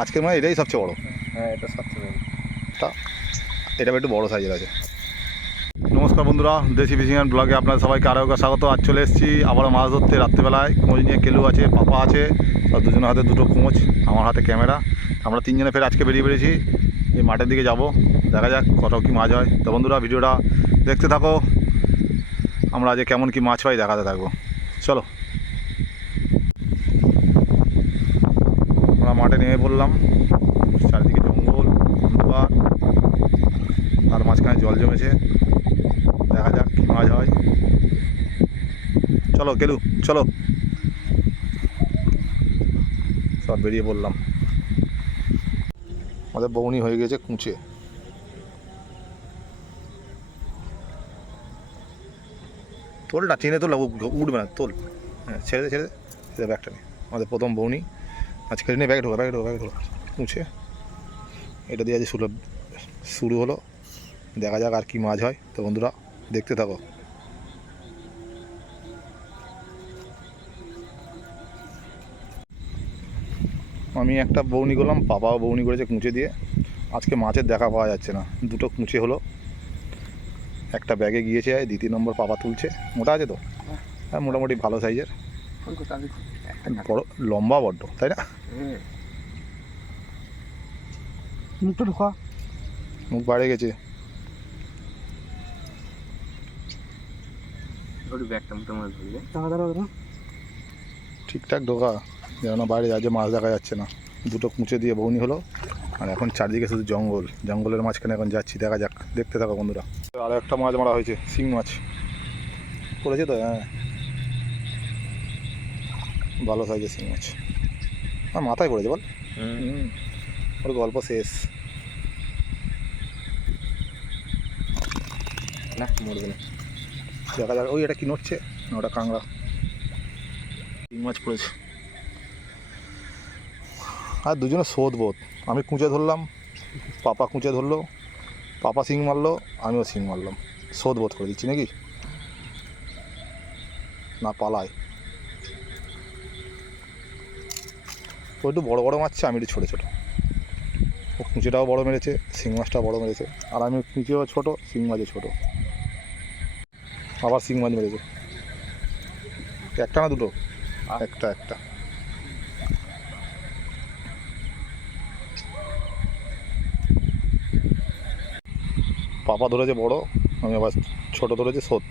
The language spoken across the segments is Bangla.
আজকের মানে এটাই সবচেয়ে বড়। হ্যাঁ এটা সবচেয়ে বড়। এটা এটা একটু বড় সাইজের আছে। নমস্কার বন্ধুরা দেশি ফিশিং অ্যান্ড ব্লগে আপনাদের সবাইকে আরও একবার স্বাগত। আজ চলে এসেছি আবারও মাছ ধরতে রাত্রিবেলায়। কোচ নিয়ে কেলু আছে পাপা আছে আর দুজনের হাতে দুটো কোচ আমার হাতে ক্যামেরা। আমরা তিনজনে ফের আজকে বেরিয়ে পেরেছি এই মাঠের দিকে যাব। দেখা যাক কত কী মাছ হয়। তো বন্ধুরা ভিডিওটা দেখতে থাকো। আমরা আজকে কেমন কি মাছ পাই দেখাতে থাকব। চলো। মাঠে নেমে পড়লাম। চারিদিকে জঙ্গল অন্ধকার তার মাঝখানে জল জমেছে। দেখা যাক কী মাছ হয়। চলো, কেলু, চলো। সব বেরিয়ে পড়লাম। আমাদের বৌনি হয়ে গেছে কুঁচে। তোল না টেনে তোল উঠবে না, তোল। হ্যাঁ ছেড়ে দে ছেড়ে দে। ব্যাগটা নিয়ে আমাদের প্রথম বৌনি। আজকে নিয়ে ব্যাগ ঢোকা ব্যাগ ঢোকা ব্যাগ ঢোকা। কুঁচে এটা দিয়ে আজ শুরু শুরু হলো। দেখা যাক আর কি মাছ হয়। তো বন্ধুরা দেখতে থাকো। আমি একটা বৌনি করলাম পাপাও বৌনি করেছে কুঁচে দিয়ে। আজকে মাছের দেখা পাওয়া যাচ্ছে না। দুটো কুঁচে হলো। একটা ব্যাগে গিয়েছে দ্বিতীয় নম্বর পাপা তুলছে। মোটা আছে তো? হ্যাঁ। মোটামুটি ভালো সাইজের বড় লম্বা বড্ড তাই না? মুখটা ঢোকা। মুখ বাড়ে গেছে। ঠিকঠাক ঢোকা যেন বাইরে আজ মাছ দেখা যাচ্ছে না। দুটো কুঁচে দিয়ে বৌনি হলো আর এখন চারদিকে শুধু জঙ্গল। জঙ্গলের মাঝখানে এখন যাচ্ছি দেখা যাক। দেখতে থাকো বন্ধুরা। আরও একটা মাছ মারা হয়েছে শিং মাছ। পড়েছে তো? হ্যাঁ। ভালো সাইজের শিং মাছ আর মাথায় পড়েছে বল। ওর গল্প শেষ। না মরবে না। দেখা যাক ওই এটা কি নড়ছে? না ওটা কাংড়া শিং মাছ পড়েছে। আর দুজনে শোধ বোধ আমি কুঁচে ধরলাম পাপা কুঁচে ধরলো পাপা সিং মারলো আমিও সিং মারলাম। শোধ বোধ করে দিচ্ছি নাকি? না পালায়। ও একটু বড়ো বড়ো মারছে আমি একটু ছোটো ছোটো। ও কুঁচেটাও বড়ো মেরেছে শিং মাছটাও বড়ো মেরেছে আর আমি কুঁচেও ছোটো শিং মাছও ছোটো। আবার শিং মাছ মেরেছে। একটা না দুটো? একটা একটা। পাপা ধরেছে বড় আমি আবার ছোটো ধরেছে শোধ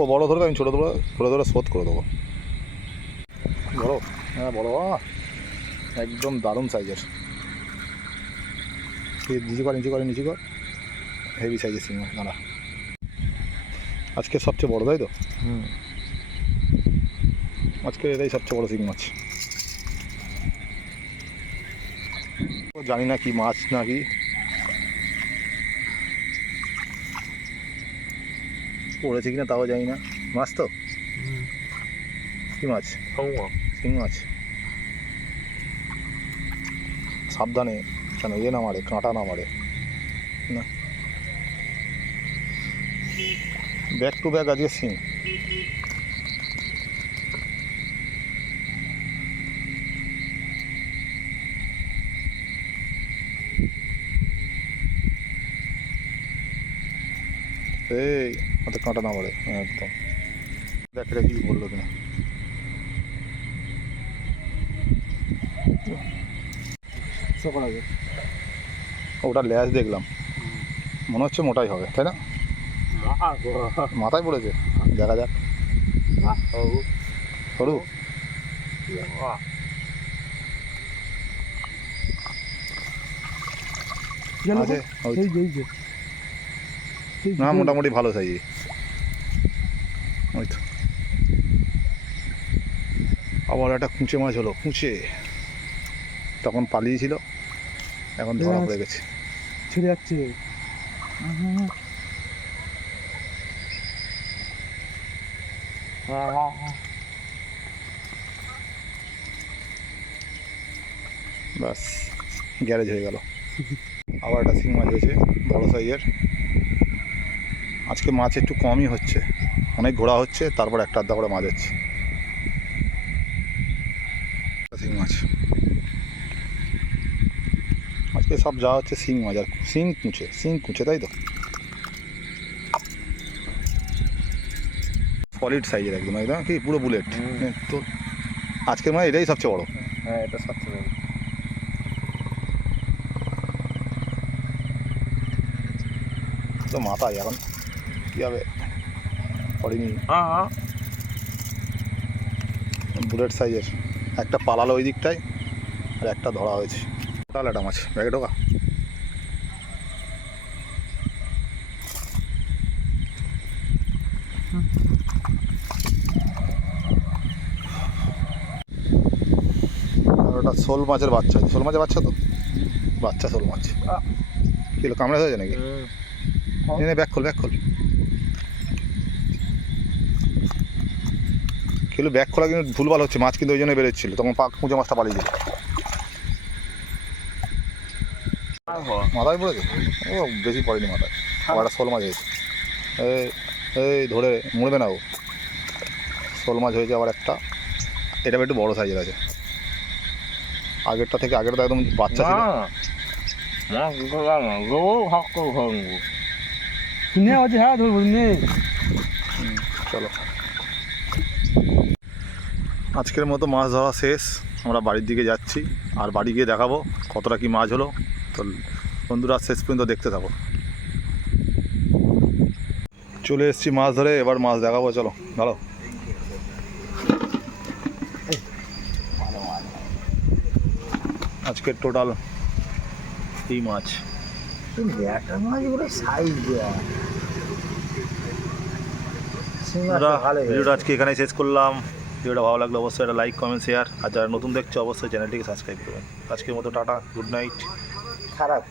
ও বড় ধরবে আমি ছোটো ধরে ধরে ধরে শোধ করে দেবো। বড়? হ্যাঁ বড়। একদম দারুণ সাইজের নিচে কর নিচু করে নিচু কর। হেভি সাইজের সিং দাঁড়া। আজকে সবচেয়ে বড় তাই তো? হুম। আজকে এটাই সবচেয়ে বড় শিং মাছ। জানি না কি মাছ নাকি। পড়েছে কিনা তাও জানি না। মাছ তো? কি মাছ? শিং মাছ। সাবধানে, কেন ইয়ে না মারে, কাঁটা না মারে। না। ব্যাক টু ব্যাক আজকে শিং এই, হাতে কাঁটা না মারে। একদম। দেখ এটা কি বলল কিনা সকাল আগে ওটা ল্যাস দেখলাম। মনে হচ্ছে মোটাই হবে তাই না? মাথায় পড়েছে। দেখা যাক। সরু। না মোটামুটি ভালো সাইজ ওই তো। আবার একটা কুঁচে মাছ হলো কুঁচে। তখন পালিয়েছিল। এখন ধরা পড়ে গেছে। ছেড়ে যাচ্ছে। ব্যাস গ্যারেজ হয়ে গেল। আবার একটা শিং মাছ হয়েছে বড় সাইজের। আজকে মাছ একটু কমই হচ্ছে। অনেক ঘোরা হচ্ছে তারপর একটা আধা করে মাছ হচ্ছে শিং মাছ। আজকে সব যাওয়া হচ্ছে সিং মাজার সিং কুঁচে সিং কুঁচে তাই তো? সলিড সাইজের একদম একদম কি পুরো বুলেট। তো আজকের মানে এটাই সবচেয়ে বড়। হ্যাঁ এটা সবচেয়ে বড়। তো মাথায় এখন কী হবে? পড়িনি বুলেট সাইজের একটা পালালো ওই দিকটায় আর একটা ধরা হয়েছে। তাহলে একটা মাছ ব্যাগে ঢোকা। আর ওটা শোল মাছের বাচ্চা শোল মাছের বাচ্চা তো? বাচ্চা শোল মাছ। কিলো কামড়ে হয়েছে নাকি? এনে ব্যাক খোল ব্যাক খোল। কিলো ব্যাক খোলা কিন্তু ভুলভাল হচ্ছে মাছ কিন্তু ওই জন্য বেরোচ্ছিল তখন পাক খুঁজে মাছটা পালিয়ে দিল মাথায় পড়েছে? ও বেশি পড়েনি মাথায়। আবার একটা শোল মাছ হয়েছে? এই এই ধরে মুড়বে না ও। শোল মাছ হয়েছে আবার একটা। এটা একটু বড় সাইজের আছে। আগেরটা থেকে আগেরটা একদম বাচ্চা ছিল। হ্যাঁ চলো। আজকের মতো মাছ ধরা শেষ। আমরা বাড়ির দিকে যাচ্ছি। আর বাড়ি গিয়ে দেখাবো কতটা কি মাছ হলো। বন্ধুরা শেষ পর্যন্ত দেখতে থাকো। চলে এসেছি মাছ ধরে এবার মাছ দেখাবো চলো ভালো আজকের টোটাল এই মাছ। ভিডিওটা আজকে এখানে শেষ করলাম। ভিডিওটা ভালো লাগলে অবশ্যই একটা লাইক কমেন্ট শেয়ার আর যারা নতুন দেখছ অবশ্যই চ্যানেলটিকে সাবস্ক্রাইব করবেন। আজকের মতো টাটা গুড নাইট খারাপ।